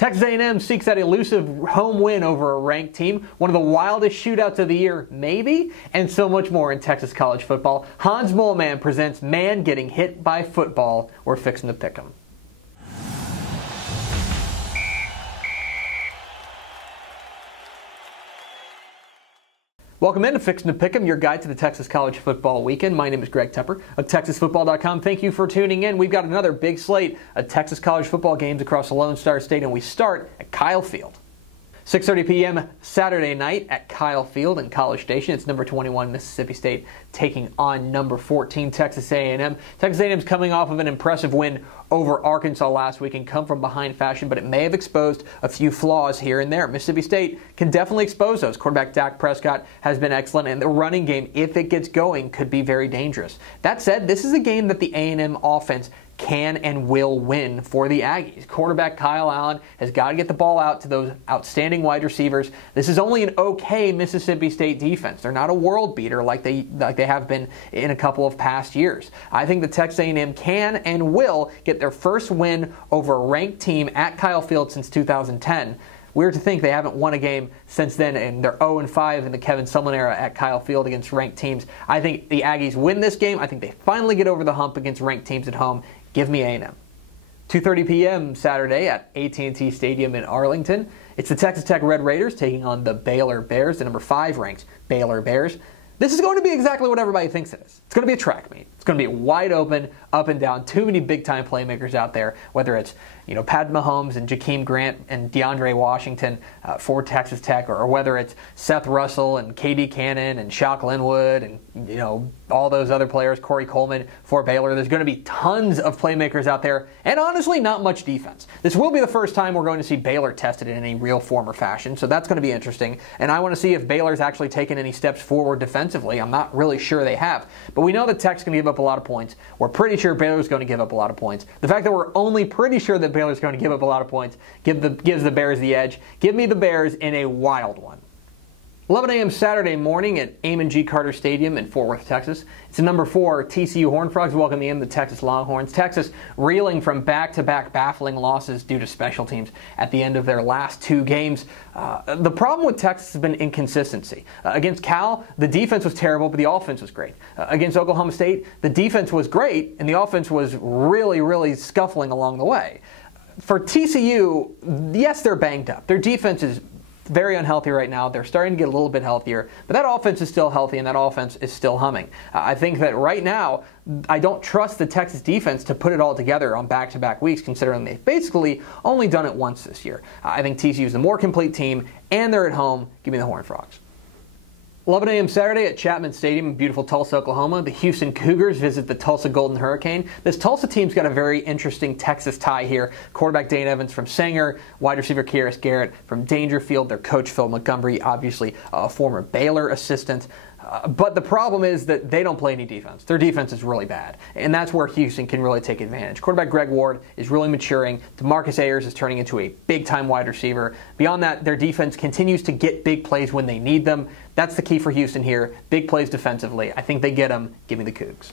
Texas A&M seeks that elusive home win over a ranked team, one of the wildest shootouts of the year, maybe, and so much more in Texas college football. Hans Moleman presents Man Getting Hit by Football. We're fixing to pick 'em. Welcome in to Fixin to Pick'em, your guide to the Texas college football weekend. My name is Greg Tepper of TexasFootball.com. Thank you for tuning in. We've got another big slate of Texas college football games across the Lone Star State, and we start at Kyle Field. 6:30 p.m. Saturday night at Kyle Field in College Station. It's number 21 Mississippi State taking on number 14 Texas A&M. Texas A&M's coming off of an impressive win over Arkansas last week and come from behind fashion, but it may have exposed a few flaws here and there. Mississippi State can definitely expose those. Quarterback Dak Prescott has been excellent, and the running game, if it gets going, could be very dangerous. That said, this is a game that the A&M offense can and will win for the Aggies. Quarterback Kyle Allen has got to get the ball out to those outstanding wide receivers. This is only an okay Mississippi State defense. They're not a world beater like they have been in a couple of past years. I think the Texas A&M can and will get their first win over a ranked team at Kyle Field since 2010. Weird to think they haven't won a game since then, and they're 0-5 in the Kevin Sumlin era at Kyle Field against ranked teams. I think the Aggies win this game. I think they finally get over the hump against ranked teams at home. Give me A&M. 2:30 p.m. Saturday at AT&T Stadium in Arlington. It's the Texas Tech Red Raiders taking on the Baylor Bears, the number 5 ranked Baylor Bears. This is going to be exactly what everybody thinks it is. It's going to be a track meet. It's going to be wide open, up and down. Too many big-time playmakers out there, whether it's Pat Mahomes and Jakeem Grant and DeAndre Washington for Texas Tech, or whether it's Seth Russell and KD Cannon and Shock Linwood and all those other players, Corey Coleman for Baylor. There's going to be tons of playmakers out there, and honestly, not much defense. This will be the first time we're going to see Baylor tested in any real form or fashion, so that's going to be interesting. And I want to see if Baylor's actually taken any steps forward defensively. I'm not really sure they have, but we know that Tech's going to give up a lot of points. We're pretty sure Baylor's going to give up a lot of points. The fact that we're only pretty sure that Baylor's going to give up a lot of points gives the Bears the edge. Give me the Bears in a wild one. 11 a.m. Saturday morning at Amon G. Carter Stadium in Fort Worth, Texas. It's the number 4 TCU Horned Frogs welcoming in the Texas Longhorns. Texas reeling from back-to-back baffling losses due to special teams at the end of their last 2 games. The problem with Texas has been inconsistency. Against Cal, the defense was terrible, but the offense was great. Against Oklahoma State, the defense was great, and the offense was really, really scuffling along the way. For TCU, yes, they're banged up. Their defense is very unhealthy right now. They're starting to get a little bit healthier, but that offense is still healthy and that offense is still humming. I think that right now, I don't trust the Texas defense to put it all together on back-to-back weeks, considering they've basically only done it once this year. I think TCU is the more complete team, and they're at home. Give me the Horned Frogs. 11 a.m. Saturday at Chapman Stadium in beautiful Tulsa, Oklahoma. The Houston Cougars visit the Tulsa Golden Hurricane. This Tulsa team's got a very interesting Texas tie here. Quarterback Dane Evans from Sanger, wide receiver Kyrus Garrett from Dangerfield. Their coach Phil Montgomery, obviously a former Baylor assistant. But the problem is that they don't play any defense. Their defense is really bad, and that's where Houston can really take advantage. Quarterback Greg Ward is really maturing. DeMarcus Ayers is turning into a big-time wide receiver. Beyond that, their defense continues to get big plays when they need them. That's the key for Houston here. Big plays defensively. I think they get them. Give me the Cougs.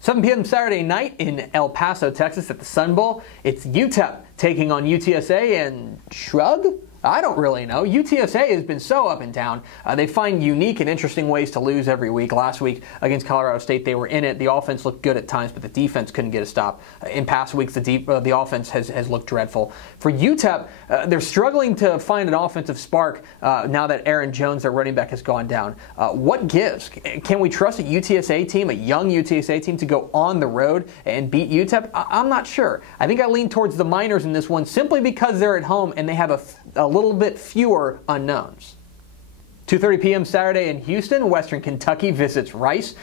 7 p.m. Saturday night in El Paso, Texas at the Sun Bowl. It's UTEP taking on UTSA and Shrug? I don't really know. UTSA has been so up and down. They find unique and interesting ways to lose every week. Last week against Colorado State, they were in it. The offense looked good at times, but the defense couldn't get a stop. In past weeks, the offense has looked dreadful. For UTEP, they're struggling to find an offensive spark now that Aaron Jones, their running back, has gone down. What gives? Can we trust a UTSA team, a young UTSA team, to go on the road and beat UTEP? I'm not sure. I think I lean towards the Miners in this one simply because they're at home and they have a little bit fewer unknowns. 2:30 p.m. Saturday in Houston, Western Kentucky visits Rice.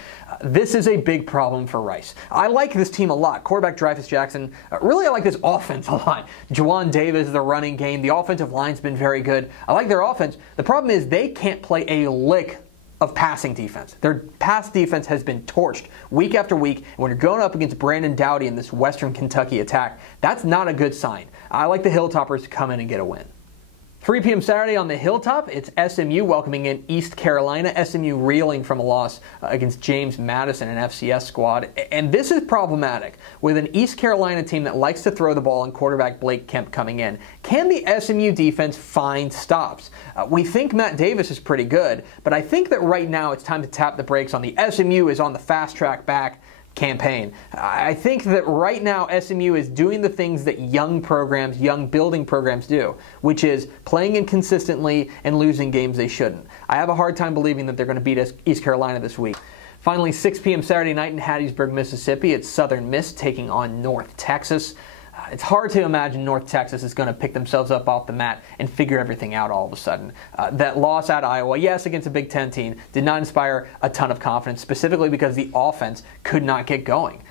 This is a big problem for Rice. I like this team a lot. Quarterback Dreyfus Jackson. Really, I like this offense a lot. Juwan Davis, the running game. The offensive line's been very good. I like their offense. The problem is they can't play a lick of passing defense. Their pass defense has been torched week after week. And when you're going up against Brandon Dowdy in this Western Kentucky attack, that's not a good sign. I like the Hilltoppers to come in and get a win. 3 p.m. Saturday on the Hilltop, it's SMU welcoming in East Carolina. SMU reeling from a loss against James Madison, an FCS squad. And this is problematic with an East Carolina team that likes to throw the ball and quarterback Blake Kemp coming in. Can the SMU defense find stops? We think Matt Davis is pretty good, but I think that right now it's time to tap the brakes on the SMU is on the fast track back campaign. I think that right now SMU is doing the things that young programs, young building programs do, which is playing inconsistently and losing games they shouldn't. I have a hard time believing that they're going to beat East Carolina this week. Finally, 6 p.m. Saturday night in Hattiesburg, Mississippi, it's Southern Miss taking on North Texas. It's hard to imagine North Texas is going to pick themselves up off the mat and figure everything out all of a sudden. That loss at Iowa, yes, against a Big Ten team, did not inspire a ton of confidence, specifically because the offense could not get going.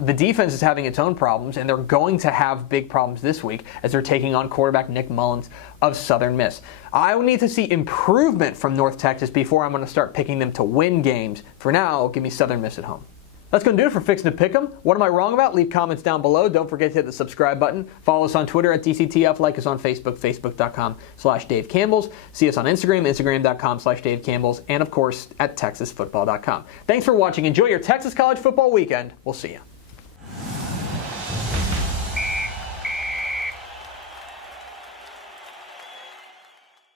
The defense is having its own problems, and they're going to have big problems this week as they're taking on quarterback Nick Mullins of Southern Miss. I will need to see improvement from North Texas before I'm going to start picking them to win games. For now, give me Southern Miss at home. That's going to do it for Fixin' to Pick'em. What am I wrong about? Leave comments down below. Don't forget to hit the subscribe button. Follow us on Twitter at DCTF. Like us on Facebook, facebook.com/Dave Campbell's. See us on Instagram, instagram.com/Dave Campbell's. And, of course, at texasfootball.com. Thanks for watching. Enjoy your Texas college football weekend. We'll see you.